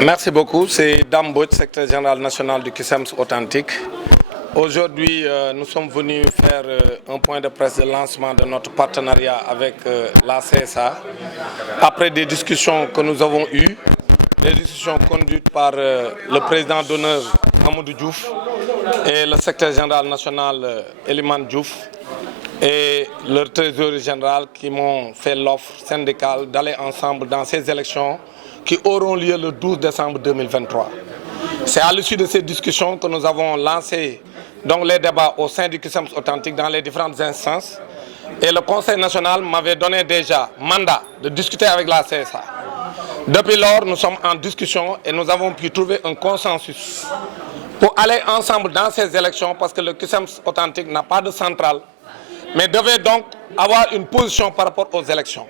Merci beaucoup. C'est Dame Mbodj, secrétaire général national du CUSEMS Authentique. Aujourd'hui, nous sommes venus faire un point de presse de lancement de notre partenariat avec la CSA. Après des discussions que nous avons eues, des discussions conduites par le président d'honneur Mamadou Diouf et le secrétaire général national Elimane Diouf et le trésorier général qui m'ont fait l'offre syndicale d'aller ensemble dans ces élections qui auront lieu le 12 décembre 2023. C'est à l'issue de ces discussions que nous avons lancé donc, les débats au sein du CUSEMS Authentique dans les différentes instances. Et le Conseil national m'avait donné déjà mandat de discuter avec la CSA. Depuis lors, nous sommes en discussion et nous avons pu trouver un consensus pour aller ensemble dans ces élections parce que le CUSEMS Authentique n'a pas de centrale, mais devait donc avoir une position par rapport aux élections.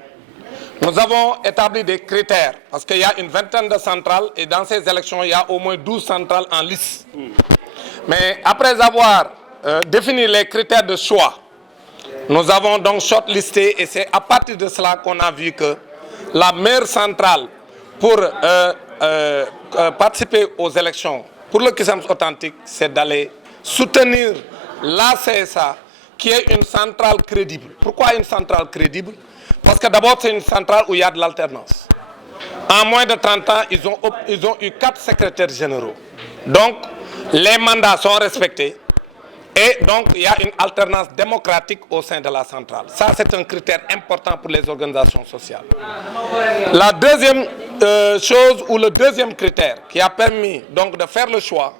Nous avons établi des critères parce qu'il y a une vingtaine de centrales et dans ces élections, il y a au moins 12 centrales en lice. Mais après avoir défini les critères de choix, nous avons donc shortlisté et c'est à partir de cela qu'on a vu que la meilleure centrale pour participer aux élections pour le CUSEMS Authentique, c'est d'aller soutenir la CSA qui est une centrale crédible. Pourquoi une centrale crédible? Parce que d'abord, c'est une centrale où il y a de l'alternance. En moins de 30 ans, ils ont eu 4 secrétaires généraux. Donc, les mandats sont respectés. Et donc, il y a une alternance démocratique au sein de la centrale. Ça, c'est un critère important pour les organisations sociales. La deuxième chose, ou le deuxième critère qui a permis donc de faire le choix,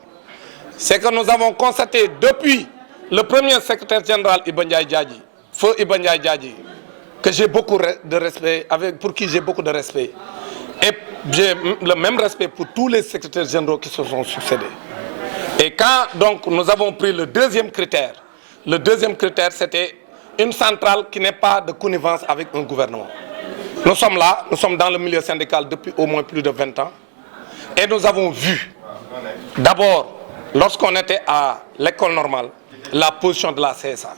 c'est que nous avons constaté depuis le premier secrétaire général Iba Ndiaye Diadji, feu Iba Ndiaye Diadji, que j'ai beaucoup de respect, pour qui j'ai beaucoup de respect. Et j'ai le même respect pour tous les secrétaires généraux qui se sont succédés. Et quand donc nous avons pris le deuxième critère c'était une centrale qui n'est pas de connivence avec un gouvernement. Nous sommes là, nous sommes dans le milieu syndical depuis au moins plus de 20 ans. Et nous avons vu, d'abord, lorsqu'on était à l'école normale, la position de la CSA.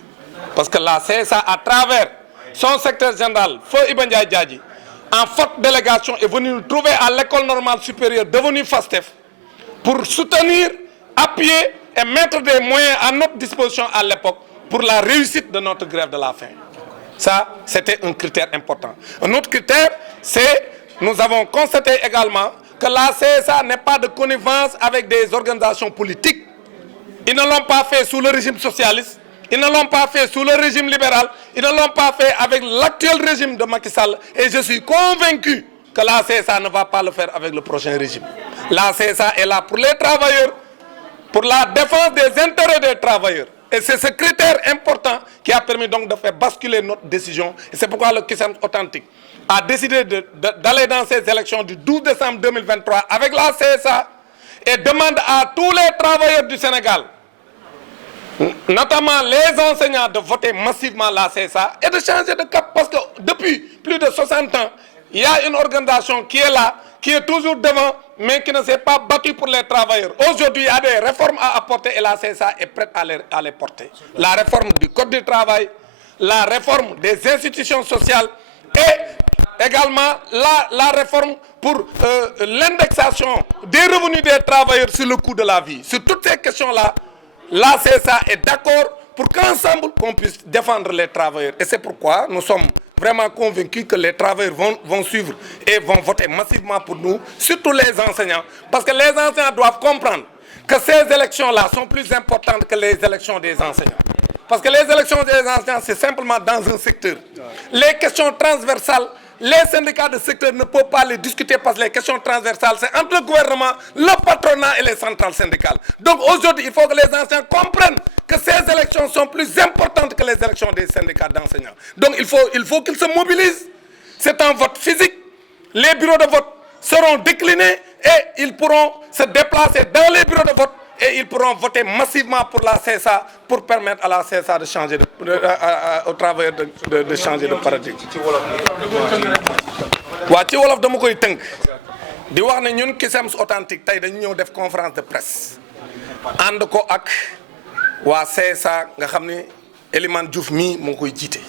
Parce que la CSA, à travers son secrétaire général, Feu Iba Ndiaye Diadji, en forte délégation, est venu nous trouver à l'école normale supérieure, devenue FASTEF, pour soutenir, appuyer et mettre des moyens à notre disposition à l'époque pour la réussite de notre grève de la faim. Ça, c'était un critère important. Un autre critère, c'est nous avons constaté également que la CSA n'est pas de connivence avec des organisations politiques. Ils ne l'ont pas fait sous le régime socialiste, ils ne l'ont pas fait sous le régime libéral, ils ne l'ont pas fait avec l'actuel régime de Macky Sall. Et je suis convaincu que la CSA ne va pas le faire avec le prochain régime. La CSA est là pour les travailleurs, pour la défense des intérêts des travailleurs. Et c'est ce critère important qui a permis donc de faire basculer notre décision. Et c'est pourquoi le CUSEMS Authentique a décidé d'aller dans ces élections du 12 décembre 2023 avec la CSA et demande à tous les travailleurs du Sénégal, notamment les enseignants, de voter massivement la CSA et de changer de cap. Parce que depuis plus de 60 ans, il y a une organisation qui est là, qui est toujours devant, mais qui ne s'est pas battue pour les travailleurs. Aujourd'hui, il y a des réformes à apporter et la CSA est prête à les porter. La réforme du Code du travail, la réforme des institutions sociales et également la réforme pour l'indexation des revenus des travailleurs sur le coût de la vie. Sur toutes ces questions-là, la CSA est d'accord pour qu'ensemble, on puisse défendre les travailleurs. Et c'est pourquoi nous sommes vraiment convaincus que les travailleurs vont suivre et vont voter massivement pour nous, surtout les enseignants. Parce que les enseignants doivent comprendre que ces élections-là sont plus importantes que les élections des enseignants. Parce que les élections des enseignants, c'est simplement dans un secteur. Les questions transversales, les syndicats de secteur ne peuvent pas les discuter parce que les questions transversales, c'est entre le gouvernement, le patronat et les centrales syndicales. Donc aujourd'hui, il faut que les enseignants comprennent que ces élections sont plus importantes que les élections des syndicats d'enseignants. Donc il faut qu'ils se mobilisent. C'est un vote physique. Les bureaux de vote seront déclinés et ils pourront se déplacer dans les bureaux de vote et ils pourront voter massivement pour la CSA pour permettre à la CSA de changer aux travailleurs de changer de paradigme. Wa ci wolof dama koy teunk di wax ne ñun CUSEMS Authentique tay dañu ñëw def conférence de presse and ko ak wa CSA nga xamni Elimane Diouf mi mo koy jité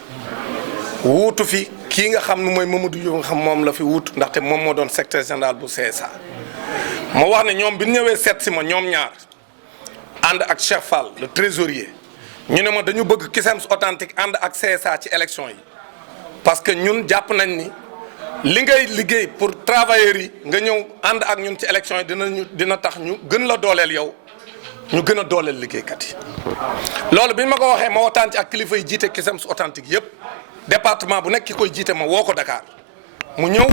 wuutu fi kii nga xam ne mooy Mamadou Diouf nga xam moom la fi wut ndaxte moom moo doon secrétaire général bu CSA ma wax ne ñoom bi ñu ñëwee seet si ma ñoom ñaar ànd ak Cheikh Fall le trésorier ñu ne ma dañu bëgg Cusems authentique ànd ak CSA ci élection yi parce que ñun jàpp nañ ni li ngay liggéey pour travailleurs yi nga ñëw ànd ak ñun ci élection yi dina tax ñu gën la dooleel yow ñu gën a dooleel liggéeykat yi. loolu bi ñu ma ko waxee ma waxtaan ci ak kilifa yi jiite Cusems authentique yëpp département bu nekk ki koy jiite ma woo ko Dakar mu ñëw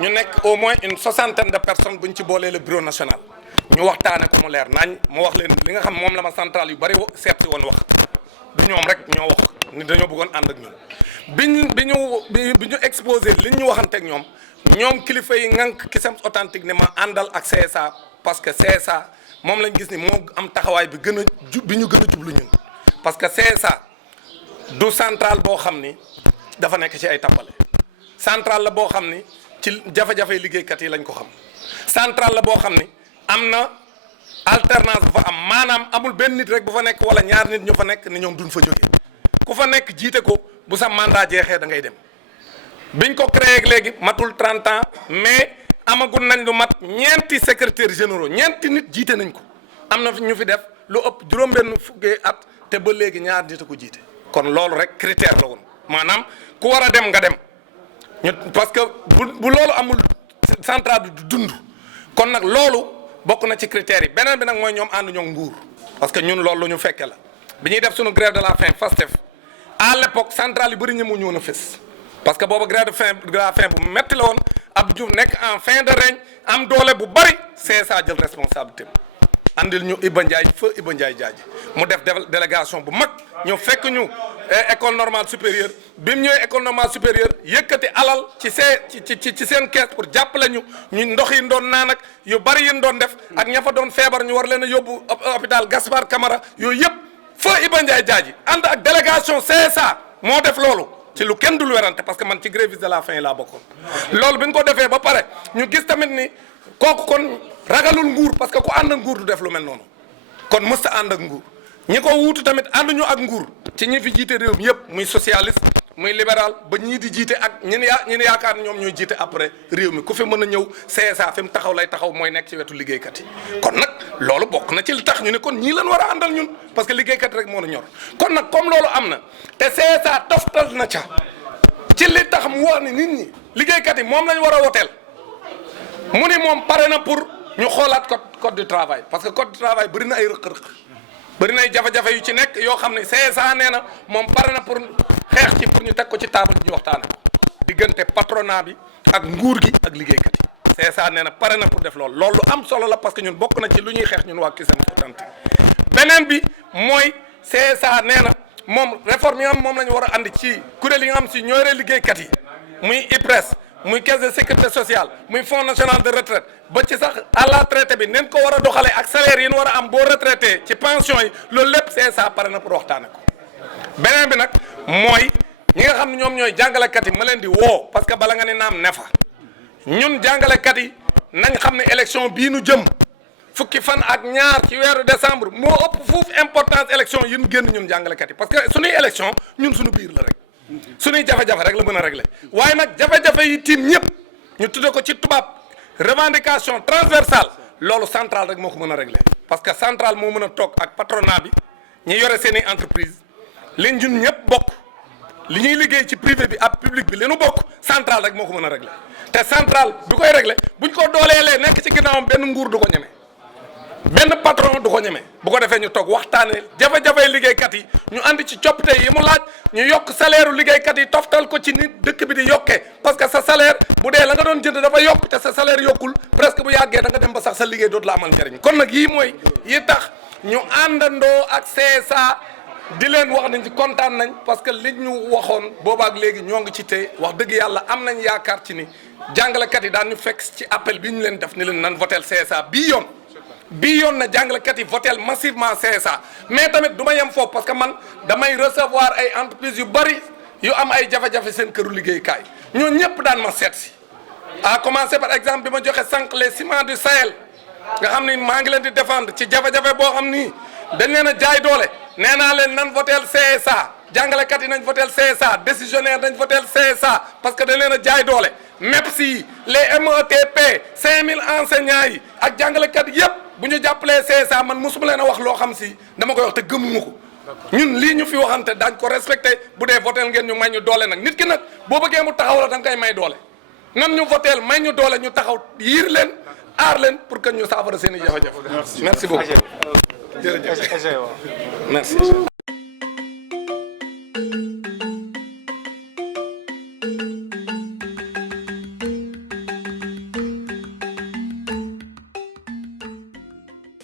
ñu nekk au moins une 60aine de personnes bu ñu ci boolee le bureau national ñu waxtaane ko mu leer nañ mu wax leen li nga xam moom la ma central yu bari seet si woon wax du ñoom rek ñoo wax ni dañoo bëggoon ànd ak ñun bi ñu exposé li ñu waxanteeg ñoom kilifa yi ngànk Cusems authentique ne ma àndal ak CSA parce que CSA moom lañ gis ni moo am taxawaay bi gën a bi ñu gën a jublu ñun parce que CSA du central boo xam ni dafa nekk ci ay tappale central la boo xam ni ci jafe-jafe liggéeykat yi lañ ko xam central la boo xam ni am na alternance bu fa am maanaam amul benn nit rek bu fa nekk wala ñaar nit ñu fa nekk ni ñoom duñ fa jóge ku fa nekk jiite ko bu sa mandat jeexee da ngay dem biñ ko créé léegi matul 30 ans mais amagul nañ lu mat ñeenti secrétaires généraux ñeenti nit jiite nañ ko am na ñu fi def lu ëpp juróom-benn fukki at te ba léegi ñaar nit a ko jiite kon loolu rek critère la woon maanaam ku war a dem nga dem ñu parce que bu loolu amul central bi du dund kon nag loolu bokk na ci critères yi beneen bi nag mooy ñoom ànd ñoo nguur parce que ñun loolu lu ñu fekke la bi ñuy def suñu grève de la faim FASTEF à l'époque centrale yu bëri ñëmu ñëwoon a fës parce que booba grève de la faim bu metti la woon Abdou Diouf nekk en fin de règne am doole bu bari CSA jël responsabilité andil ñu Iba Ndiaye jaaji mu def délégation bu mag ñëw fekk ñu école normale supérieure bi mu ñëwee école normale supérieure yëkkati alal ci seen kees pour jàppale ñu ndox yi doon naan ak yu bari yi doon def ak ña fa doon feebar ñu war leen a yóbbu hôpital Gaspard Camara yooyu yëpp fa Iba Ndiaye jaaji ànd ak délégation CSA moo def loolu ci lu kenn dul werante parce que man ci grévistes de la faim laa bokkoon loolu bi ñu ko defee ba pare ñu gis tamit ni kooku kon ragalul nguur parce que ku ànd ak nguur du def lu mel noonu kon mësta ànd ak nguur ñi ko wuutu tamit ànduñu ak nguur ci ñi fi jiite réew mi yëpp muy socialiste muy libéral ba ñii di jiite ak ñi yaakaar ñoom ñooy jiite après réew mi ku fi mën a ñëw CSA fi mu taxaw lay taxaw mooy nekk ci wetu liggéeykat yi kon nag loolu bokk na ci li tax ñu ne kon ñii lan war a àndal ñun parce que liggéeykat rek moo na ñor kon nag comme loolu am na te CSA toftal na ca ci li tax mu wax ni nit ñi liggéeykat yi moom lañ war a woteel mu ni moom pare na pour ñu xoolaat code du travail parce que code du travail bëri na ay rëq-rëq bëri na ay jafe-jafe yu ci nekk yoo xam ne CSA nee na moom pare na pour xeex ci pour ñu teg ko ci table ji ñu waxtaane ko diggante patronat bi ak nguur gi ak liggéeykat yi CSA nee na pare na pour def loolu lu am solo la parce que ñun bokk na ci lu ñuy xeex ñun waa Cusems authentique beneen bi mooy CSA nee na moom réforme yi nga xam moom la ñu war a andi ci kuréel yi nga xam si ñooy liggéeykat yi muy IPRES muy caisse de sécurité sociale muy fonds national de retraite ba ci sax à la traité bi neen ko war a doxalee ak salaire yi ñu war a am boo retraité ci pension yi loolu lépp CSA pare na pour waxtaane ko beneen bi nag mooy ñi nga xam ne ñoom ñooy jàngalekat yi ma leen di woo parce que bala nga ne naam ne fa ñun jàngalekat yi nañ xam ne élection bii nu jëm fukki fan ak ñaar ci weeru décembre moo ëpp fuuf importance élection yi ñu génn ñun jàngalekat yi parce que suñuy élection ñun suñu biir la rek suñuy jafe-jafe rek la mën a régler waaye nag jafe-jafe yi tiim ñëpp ñu tudde ko ci tubaab revendication transversale loolu central rek moo ko mën a régler parce que central moo mën a toog ak patronat bi ñi yore seeni entreprise li ñun ñëpp bokk li ñuy liggéey ci privé bi ak public bi li nu bokk central rek moo ko mën a régler te central bi koy régler buñ ko dooleelee nekk ci ginnaawam benn nguur du ko ñeme benn patron du ko ñeme bu ko defee ñu toog waxtaanee jafe-jafe liggéeykat yi ñu andi ci coppite yi mu laaj ñu yokk salaire u liggéeykat yi toftal ko ci nit dëkk bi di yokkee parce que sa salaire bu dee la nga doon jënd dafa yokk te sa salaire yokkul presque bu yàggee da nga dem ba sax sa liggéey dootu la amal njariñ kon nag yii mooy yi tax ñu àndandoo ak CSA di leen wax nañ ci kontaan nañ parce que li ñu waxoon boobaak léegi ñoo ngi ci tey wax dëgg yàlla am nañ yaakaar ci ni jàngalekat yi daan ñu fekk ci appel bi ñu leen def ni leen nan votel CSA bii yoon na jàngalekat yi votel massivement CSA mais tamit du ma yem foofu parce que man damay recevoir ay entreprises yu bari yu am ay jafe-jafe seen këru liggéeykaay ñoo ñëpp daan ma seet si à commencer par exemple bi ma joxe sànq les ciments du Sahel nga xam ni maa ngi leen di défendre ci jafe-jafe boo xam ni dañ leen a jaay doole nee naa leen nan votel CSA jàngalekat yi nañ votel CSA décisionnaire nañ votel CSA parce que dañ leen a jaay doole MEPS yi les METP 5000 enseignants yi ak jàngalekat yépp bu ñu jàppalee CSA man mosuma leen a wax loo xam si dama koy wax te gëmuma ko ñun lii ñu fi waxante daañ ko respecté bu dee votel ngeen ñu may ñu doole nag nit ki nag boo bëggee mu taxaw la da nga koy may doole nan ñu votel may ñu doole ñu taxaw yiir leen aar leen pour que ñu saafara seen i jafe-jafe merci beaucoup jërëjëf merci